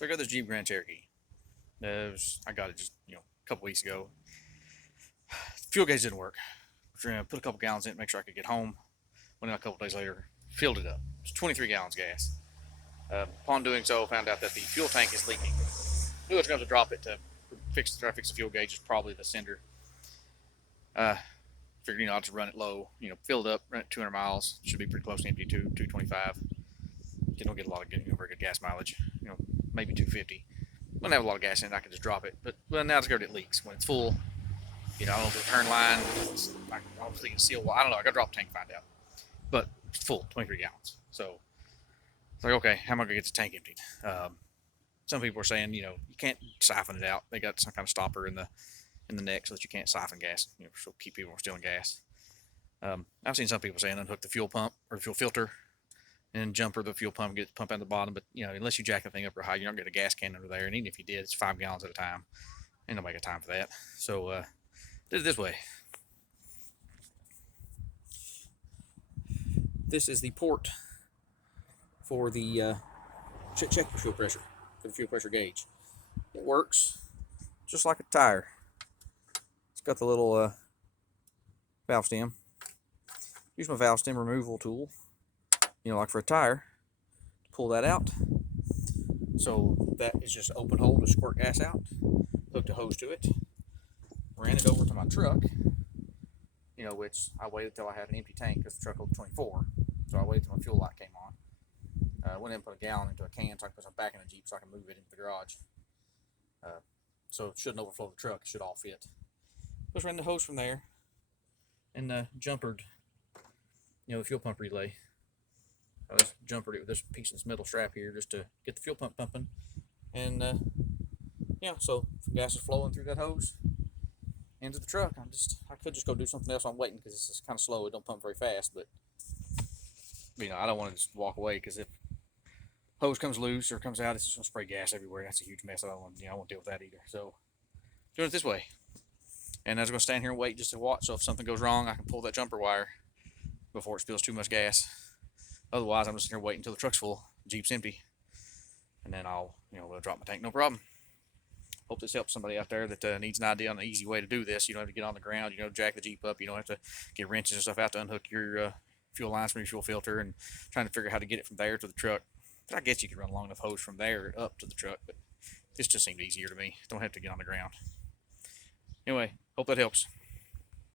So I got this Jeep Grand Cherokee. I got it just a couple weeks ago. Fuel gauge didn't work. Put a couple gallons in it, make sure I could get home. Went out a couple days later, filled it up. It's 23 gallons gas. Upon doing so, found out that the fuel tank is leaking. Knew I was going to drop it to try to fix the fuel gauge. Is probably the sender. Figured I'll just run it low. Filled up, run it 200 miles. Should be pretty close to empty too. 225. Don't get a lot of very good gas mileage. Maybe 250. Wouldn't have a lot of gas in it. I could just drop it. But now it's scared it leaks when it's full. I don't know if the turn line. I don't think it's sealed. I don't know. I got to drop the tank to find out. But it's full, 23 gallons. So it's like, okay, how am I gonna get the tank emptied? Some people are saying, you can't siphon it out. They got some kind of stopper in the neck so that you can't siphon gas. So keep people from stealing gas. I've seen some people saying unhook the fuel pump or the fuel filter and jumper the fuel pump, get the pump out the bottom. But unless you jack the thing up real high, you don't get a gas can under there. And even if you did, it's 5 gallons at a time. Ain't nobody got time for that. So did it this way. This is the port for the check your fuel pressure, for the fuel pressure gauge. It works just like a tire. It's got the little valve stem. Use my valve stem removal tool, like for a tire, to pull that out. So that is just an open hole to squirt gas out. Hooked a hose to it. Ran it over to my truck, which I waited till I had an empty tank because the truck holds 24. So I waited till my fuel light came on. Went in and put a gallon into a can so I can put some back in the Jeep so I can move it into the garage. So it shouldn't overflow the truck. It should all fit. Just ran the hose from there and jumpered, the fuel pump relay. I just jumpered it with this piece of this metal strap here just to get the fuel pump pumping. And so gas is flowing through that hose into the truck. I could just go do something else. I'm waiting because this is kind of slow. It don't pump very fast, but I don't want to just walk away because if hose comes loose or comes out, it's just gonna spray gas everywhere. That's a huge mess. I don't want to deal with that either. So doing it this way, and I was gonna stand here and wait just to watch. So if something goes wrong, I can pull that jumper wire before it spills too much gas. Otherwise, I'm just here waiting until the truck's full, Jeep's empty, and then I'll we'll drop my tank, no problem. Hope this helps somebody out there that needs an idea on an easy way to do this. You don't have to get on the ground. Jack the Jeep up. You don't have to get wrenches and stuff out to unhook your fuel lines from your fuel filter and trying to figure out how to get it from there to the truck. But I guess you could run a long enough hose from there up to the truck, but this just seemed easier to me. Don't have to get on the ground. Anyway, hope that helps.